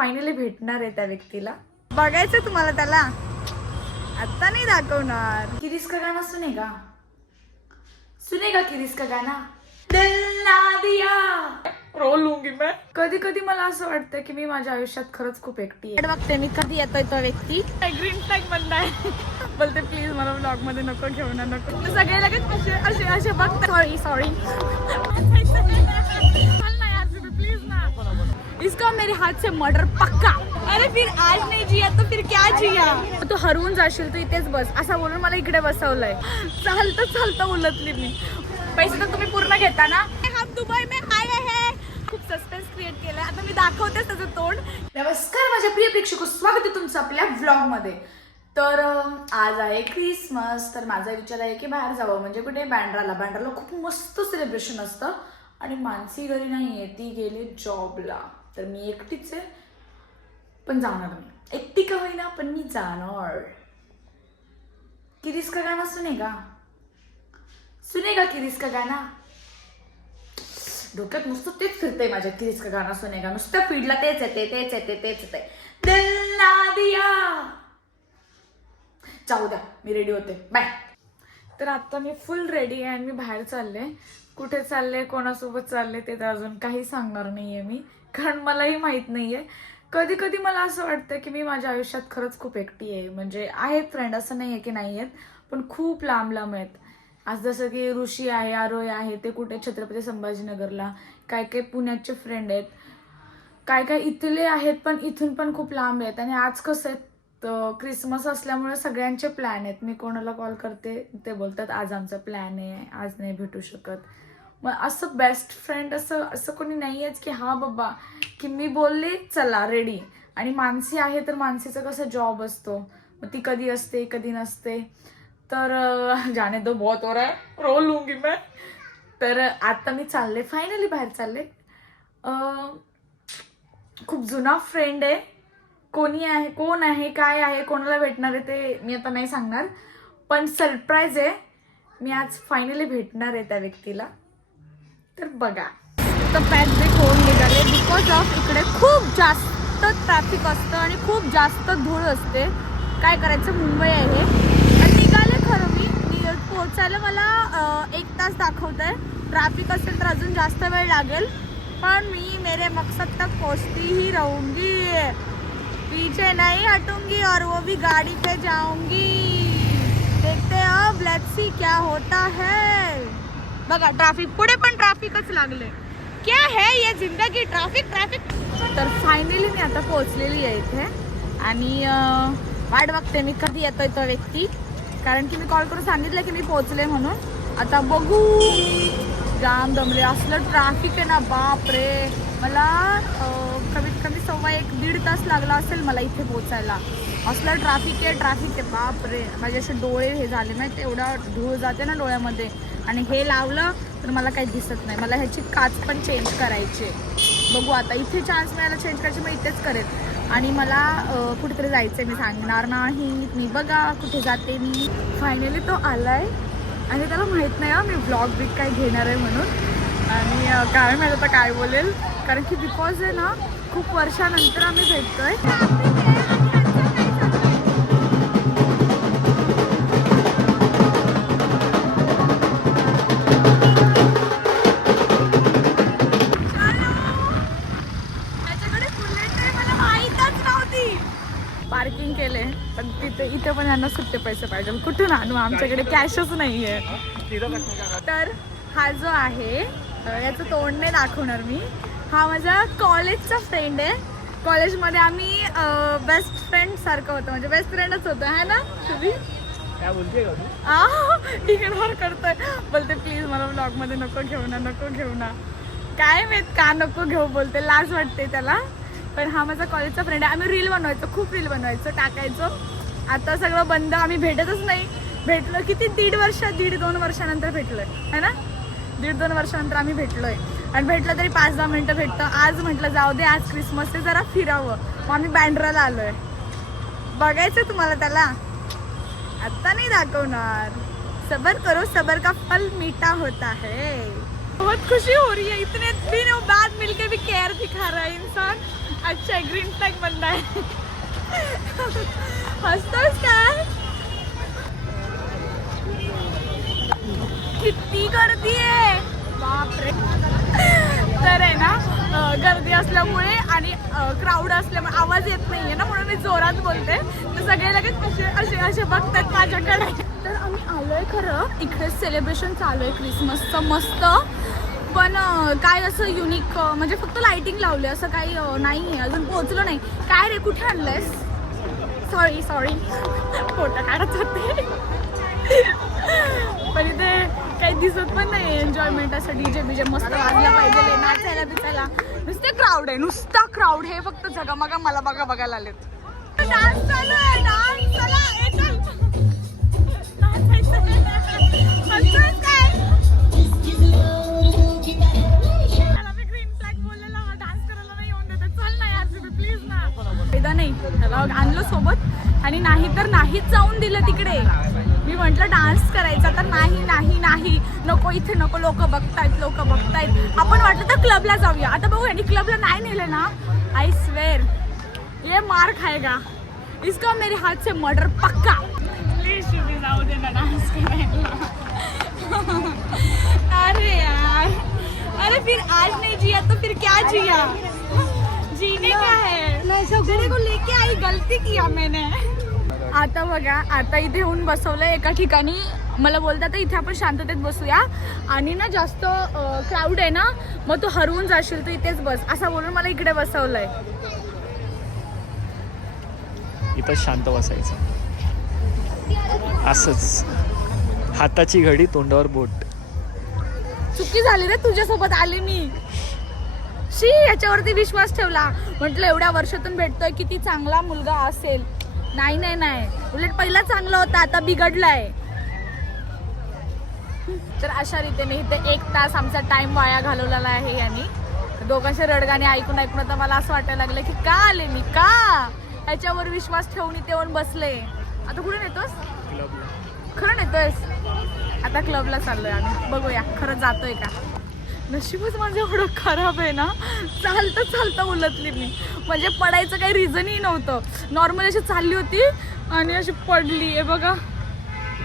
Finally भेटणार आहे त्या व्यक्तीला. बघायचं तुम्हाला त्याला, आता नाही दाखवणार. किरीस का गाना सुनेगा, सुनेगा किरीस का गाना, दिल ना दिया रो लूंगी मैं. कधी कधी मला असं वाटतं की मी माझ्या आयुष्यात खरंच खूप एकटी आहे. बघते मी कधी येतोय तो व्यक्ती. ग्रीन फ्लॅग बंद आहे. बोलते प्लीज मला व्लॉग मध्ये नको घेऊ ना, नको. सगळे लगेच असे असे असे बघते. सॉरी सॉरी प्लीज ना, इसका मेरे हाथ से मर्डर पक्का. अरे फिर आज नाही जिया तो फिर क्या जिया. तू हरवून जाशील, तू इथेच बस असं बोलून मला इकडे बसवलंय. चालतं चालतं उलटली मी. पैसे तर तुम्ही पूर्ण घेता ना. हम दुबई में आए हैं. खूप सस्पेन्स क्रिएट केलंय. आता मी दाखवतेच त्याचं तोंड. नमस्कार माझ्या प्रिय प्रेक्षक, स्वागत आहे तुमचं आपल्या व्लॉग मध्ये. तर आज आहे क्रिसमस. तर माझा विचार आहे की बाहेर जावं, म्हणजे कुठे बँड्राला खूप मस्त सेलिब्रेशन असतं. आणि मानसी घरी नाहीये, ती गेली जॉबला. तर मी एकटीच आहे, पण जाणार मी. एकटी का होईना पण मी जाणार. किरीस का गाना सुनेगा, सुनेगा किरीस का गाना. डोक्यात नुसतं तेच फिरतंय माझ्या, किरीस का गाना सुनेगा. नुसतं फीडला तेच येते. दिल ना दिया. जाऊ द्या, मी रेडी होते, बाय. तर आता मी फुल रेडी आहे आणि मी बाहेर चालले. कुठे चालले, कोणासोबत चालले ते तर अजून काही सांगणार नाहीये मी, कारण मलाही माहित नाहीये. कधी कधी मला असं वाटतं की मी माझ्या आयुष्यात खरंच खूप एकटी आहे. म्हणजे आहेत फ्रेंड, असं नाही आहे की नाही आहेत, पण खूप लांब लांब आहेत. आज जसं की ऋषी आहे, आरोय आहे, ते कुठे छत्रपती संभाजीनगरला. काय काय पुण्याचे फ्रेंड आहेत, काय काय इथले आहेत, पण इथून पण खूप लांब आहेत. आणि आज कसं आहे, क्रिसमस असल्यामुळे सगळ्यांचे प्लॅन आहेत. मी कोणाला कॉल करते ते बोलतात आज आमचा प्लॅन आहे, आज नाही भेटू शकत. मग असं बेस्ट फ्रेंड असं कोणी नाही आहेच की हा बाबा की मी बोलले चला रेडी. आणि मानसी आहे, तर मानसीचं कसं जॉब असतो, मग ती कधी असते कधी नसते. तर जाने दो, बहुत हो रहा है, रो लूंगी मैं. तर आता मी चालले, फायनली बाहेर चालले. खूप जुना फ्रेंड आहे. कोण आहे काय आहे, कोणाला भेटणार आहे ते मी आता नाही सांगणार, पण सरप्राईज आहे. मी आज फायनली भेटणार आहे त्या व्यक्तीला. तर बघा, तर पॅक ब्रेक होऊन निघाले बिकॉज ऑफ इकडे खूप जास्त ट्रॅफिक असतं आणि खूप जास्त धूळ असते. काय करायचं, मुंबई आहे. आणि निघाले खरं मी पोहोचायला मला 1 तास दाखवत आहे. ट्रॅफिक असेल तर अजून जास्त वेळ लागेल, पण मी मेरे मकसद तक पहुंचती ही रहूंगी. पीछे नहीं हटूंगी और वो भी गाड़ी पे जाऊंगी. देखते अब लेट्स सी क्या होता है. बघा ट्रॅफिक, पुढे पण ट्रॅफिकच लागले. क्या है ये जिंदगी, ट्रॅफिक. तर फायनली मी आता पोहोचलेली आहे इथे आणि वाट बघते मी कधी येतोय तो व्यक्ती, कारण की मी कॉल करून सांगितलं की मी पोहोचले म्हणून. आता बघू. जाम दमले, असलं ट्रॅफिक आहे ना, बाप रे. मला कमीत कमी 1.25-1.5 तास लागला असेल मला इथे पोहोचायला. असलं ट्रॅफिक आहे बाप रे. माझे असे डोळे हे झाले माहिती, एवढा धूळ जाते ना डोळ्यामध्ये. आणि हे लावलं तर मला काही दिसत नाही. मला ह्याची काच पण चेंज करायची. बघू आता, इथे चान्स मिळाला चेंज करायची, मी इथेच करेन. आणि मला कुठेतरी जायचं आहे, मी सांगणार नाही. मी बघा कुठे जाते मी. फायनली तो आलाय आणि त्याला माहित नाही मी व्लॉग बिग काय घेणार आहे म्हणून. आणि काय माहिती आता काय बोलेल, कारण की बिकॉज आहे ना खूप वर्षानंतर आम्ही भेटतोय. पार्किंग केले, पण इथे पण यांना सुट्टे पैसे पाहिजे. कुठून आणू, आमच्याकडे कॅशच नाहीये. तर हा जो आहे याचं तोंड नाही दाखवणार मी. हा माझा कॉलेजचा फ्रेंड आहे. कॉलेजमध्ये आम्ही बेस्ट फ्रेंड सारखं होतं, म्हणजे बेस्ट फ्रेंडच होतं, है ना शुभी? इग्नोर करतोय. बोलते प्लीज मला व्लॉग मध्ये नको घेऊ ना. काय माहित का नको घेऊ बोलते, लाज वाटते त्याला. पण हा माझा कॉलेजचा फ्रेंड आहे. आम्ही रील बनवायचो, खूप रील बनवायचो, टाकायचो. आता सगळं बंद, आम्ही भेटतच नाही. भेटलो किती 1.5-2 वर्षानंतर भेटलोय, है ना. 1.5-2 वर्षानंतर आम्ही भेटलोय. आणि भेटलं तरी 5-10 मिनिटं भेटतं. आज म्हटलं जाऊ दे, आज क्रिसमस आहे, जरा फिरावं. मग आम्ही बँड्राला आलोय. बघायचं तुम्हाला त्याला, आता नाही दाखवणार. सबर करो, सबर का फल मीठा होता है. बहुत खुशी हो रही है, इतने दिनों बाद मिलके भी केयर दिखा रहा है इंसान. अच्छा ग्रीन फ्लॅग बंद आहे. हसतोस काय? किती गर्दी आहे बापरे. तर आहे ना गर्दी असल्यामुळे आणि क्राऊड असल्यामुळे आवाज येत नाहीये ना, म्हणून मी जोरात बोलते. तर सगळे लगेच असे असे असे बघतात माझ्याकडे. तर आम्ही आलोय खरं इकडे, सेलिब्रेशन चालू आहे क्रिसमसचं मस्त. पण काय असं युनिक म्हणजे फक्त लाइटिंग लावले असं काही नाही आहे, अजून पोहोचलो नाही. काय रे कुठे आणलंयस? सॉरी फोटो काढत होते. पण इथे काही दिसत पण नाही एन्जॉयमेंट असं. डीजे बीजे मस्त वाजला पाहिजे, नाचायला बिचायला. नुसते क्राऊड आहे, नुसता क्राऊड. हे फक्त जगामगा मला बघायला आलेत. डान्स चालू आहे, डान्स. चला नाही आणलं सोबत आणि नाही तर नाहीच जाऊन दिलं तिकडे. मी म्हटलं डान्स करायचा तर नाही नको, इथे नको, लोक बघतायत. आपण वाटलं तर क्लबला जाऊया. आता बघू यांनी क्लबला नाही नेलं ना, आय स्वेअर ये मार खाएगा इसका मेरे हाथ से मर्डर पक्का. प्लीज जाऊ दे ना डान्स करायला. अरे यार, अरे फिर आज नहीं जिया तो फिर क्या जिया? जीने का है, तेरे को लेके आई, गलती किया मैंने. आता बघा, आता इथे येऊन बसवलंय एका ठिकाणी. मला बोलतात इथे आपण शांततेत बसूया आणि ना जास्त क्राऊड आहे ना, मग तू हरवून जाशील, तू इथेच बस असं बोलून मला इकडे बसवलंय. इथं शांत बसायचं असंच. हाताची घडी तोंडावर बोट. चुकी झाली रे, तुझ्यासोबत आले मी. याच्यावरती विश्वास ठेवला, म्हटलं एवढ्या वर्षातून भेटतोय, किती चांगला मुलगा असेल. नाही, उलट पहिला चांगला होता, आता बिघडलाय. तर अशा रीतीने इथे 1 तास आमचा टाइम वाया घालवलेला आहे यांनी. दोघांचे रडगाणे ऐकून आता मला असं वाटायला लागलं की का आले मी, का ह्याच्यावर विश्वास ठेवून इथे येऊन बसले. आता कुठे नेतोस? खरं नेतोयस? आता क्लबला चाललोय आम्ही, बघूया खरं जातोय का. नशीबच माझं एवढं खराब आहे ना, चालता उलटली मी. म्हणजे पडायचं काही रिझनही नव्हतं. नॉर्मल अशी चालली होती आणि अशी पडली. हे बघा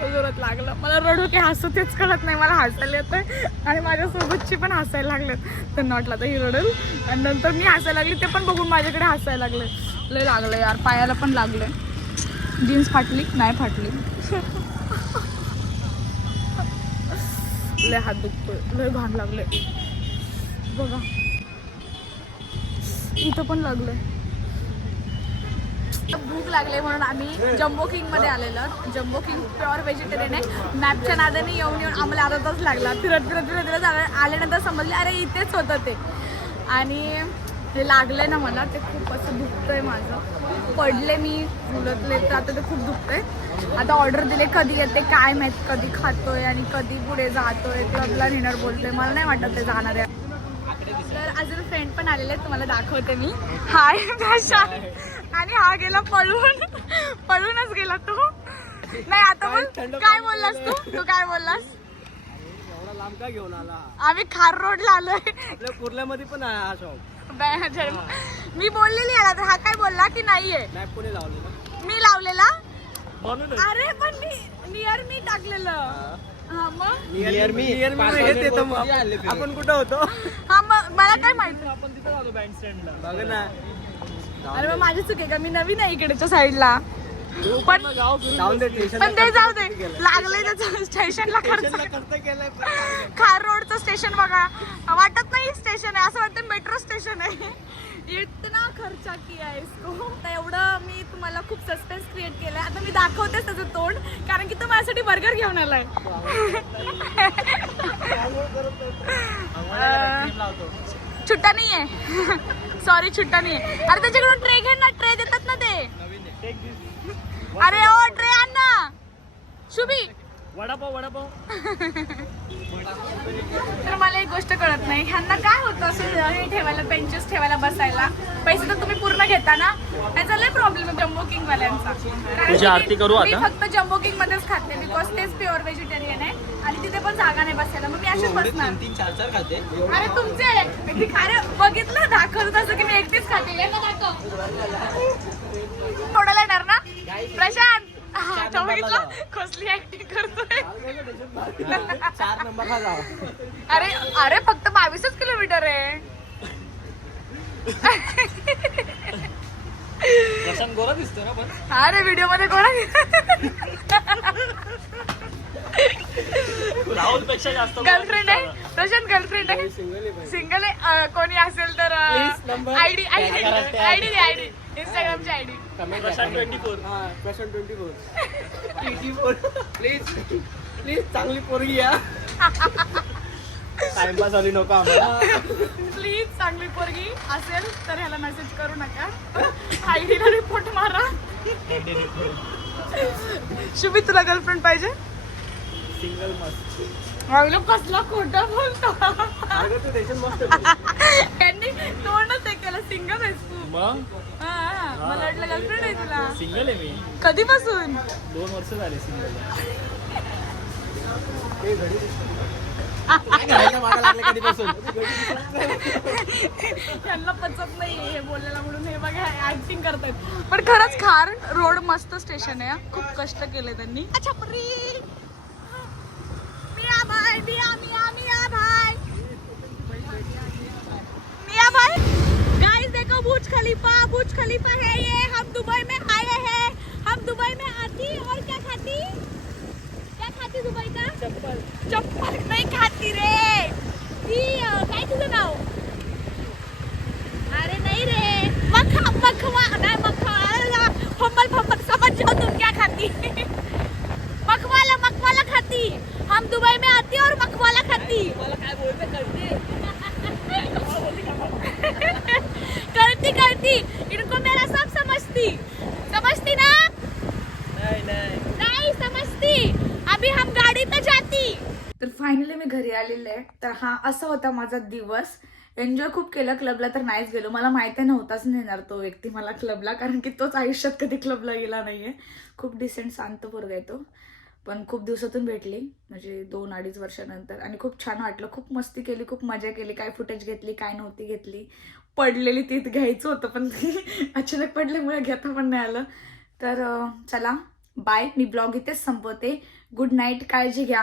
जोरात लागलं. मला रडू की हसू तेच कळत नाही. मला हसायला येतं आणि माझ्यासोबतची पण हसायला लागलेत. त्यांना वाटलं आता ही रडेल आणि नंतर मी हसायला लागली, ते पण बघून माझ्याकडे हसायला लागले. लय लागलं यार, पायाला पण लागले. जीन्स फाटली? नाही फाटली. लय हात दुखतोय, लय घाण लागले. बघा इथं पण लागलंय. भूक लागले म्हणून आम्ही जम्बो किंग मध्ये आलेलो. जम्बो किंग प्युअर व्हेजिटेरियन आहे. मॅपच्या नादाने येऊन आम्हाला अर्धा तास लागला. फिरत आल्यानंतर समजले अरे इथेच होतं ते. आणि हे लागलंय ना मला, ते खूप असं दुखतंय माझं. पडले मी, उलटले, तर आता ते खूप दुखतंय. आता ऑर्डर दिले, कधी येते काय माहित, कधी खातोय आणि कधी पुढे जातोय. क्लबला नेणार बोलतोय, मला नाही वाटत ते जाणार आहे. तर अजून फ्रेंड पण आलेले आहेत, तुम्हाला दाखवते मी. हाय भाषा. आणि हा गेला पळूनच गेला तो. नाही आता बोल, काय बोललास तू काय बोललास? लांब का घेऊन आला? आम्ही खार रोडला आलोय. आपल्या कुर्ल्यामध्ये पण आहे हा शॉप. मी बोललेली याला, तर हा काय बोलला की नाहीये. मॅप कोणी लावलेला? मी लावलेला. म्हणून अरे पण नियर मी टाकलेलं. हा मग नियर मी हेच येतं मग. आपण कुठं होतो? हा मग मला काय माहिती. आपण तिथं जातो बँड स्टँडला. बघ ना. अरे मग माझी चुकी का, मी नवीन आहे इकडेच्या साईडला. पण जाऊन दे स्टेशन. पण ते जाऊ दे, लागले त्याचं स्टेशनला खर्च. खार रोडचं स्टेशन बघा, वाटत नाही स्टेशन आहे, असं वाटतं मेट्रो स्टेशन आहे. इतना खर्चा किया इसको. तर एवढं मी तुम्हाला खूप सस्पेन्स क्रिएट केलंय. आता मी दाखवतेच त्याचं तोंड, कारण की तो माझ्यासाठी बर्गर घेऊन आलाय. छुट्टा नाही आहे. सॉरी छुट्टा नाही आहे. अरे त्याच्याकडून ट्रे घे ना, ट्रे देतात ना ते. अरे ओ ट्रे आण ना शुभी. वडापाव. तर मला एक गोष्ट कळत नाही, ह्यांना काय होतं असं हे ठेवायला, बेंचेस ठेवायला, बसायला. पैसे तर तुम्ही पूर्ण घेता ना, त्याचा लय प्रॉब्लेम आहे जम्बो किंग वाल्यांचा. तुझी आरती करू मी आता? फक्त जम्बो किंग मध्येच खाते, बिकॉज तेच प्युअर व्हेजिटेरियन आहे आणि तिथे पण जागा नाही बसायला, मग मी अशीच बसणार. 3-4 खाते. अरे तुमचे अरे बघितलं दाखवत असं की मी एकटीच खाते. ये ना दाखव. थोडाला येणार ना प्रशांत? हा, तो बघितलं कसली ऍक्टिंग करतोय. 4 नंबरला जावा. अरे अरे फक्त 22 किलोमीटर आहे. प्रशांत गोरा दिसतो ना पण. अरे व्हिडिओ मध्ये कोणा राहुल पेक्षा जास्त गर्लफ्रेंड आहे प्रशांत? गर्लफ्रेंड आहे? सिंगल आहे? कोणी असेल तर Please, number. आयडी आयडी इंस्टाग्रामची आयडी. प्रशांत 24. हा, प्रशांत 24. 84. प्लीज चांगली पोरगी या. टाइमपास आली नको आम्हाला. प्लीज चांगली पोरगी असेल तर ह्याला मेसेज करू नका. आयडीला रिपोर्ट मारा. शुभी तुला गर्लफ्रेंड पाहिजे? सिंगल मस्त. अगं कसला खोटा बोलतो. अगं तू टेन्शन मस्त त्यांनी तोंडच ते केलं. सिंगल आहेस तू? मग हा, मला वाटलं गर्लफ्रेंड आहे तुला. सिंगल आहे मी. कधीपासून? 2 वर्ष झाले सिंगल. घराच्या मागे लागले कधीपासून. त्यांना पचत नाही हे बोलायला म्हणून हे बघा ऍक्टिंग करतात. पण खरंच खार रोड मस्त स्टेशन आहे. खूप कष्ट केले त्यांनी. छपरी मिया भाई मिया मिया मिया भाई मिया भाई. गाइस देखो बुर्ज खलीफा है ये. हम दुबई में आए हैं. हम दुबई में आती और क्या खाती दुबई का? चप्पल नाही खाती रे. ती काय तुझं नाव? अरे नहीं रे मखवा नहीं फम्बल समझ जाओ तुम क्या खाती. मखवाला खाती. हम दुबई में आती और मखवाला खाती. काय बोलते करती इनको मेरा सब समझती ना. नहीं समझती. अभी हम गाड़ी पे जाती. तर फायनली मी घरी आलेले आहे. तर हा असा होता माझा दिवस. एन्जॉय खूप केलं. क्लबला तर नाहीच गेलो. मला माहिती नव्हताच नेणार तो व्यक्ती मला क्लबला, कारण की तोच आयुष्यात कधी क्लबला गेला नाहीये. खूप डिसेंट शांत पोरगा आहे तो. पण खूप दिवसातून भेटली, म्हणजे 2-2.5 वर्षानंतर. आणि खूप छान वाटलं. खूप मस्ती केली, खूप मजा केली. काय फुटेज घेतली काय नव्हती घेतली. पडलेली तीच घ्यायचं होतं पण अचानक पडल्यामुळे घेता पण नाही आलं. तर चला बाय. मी ब्लॉग इथेच संपवते. Good night. काळजी घ्या.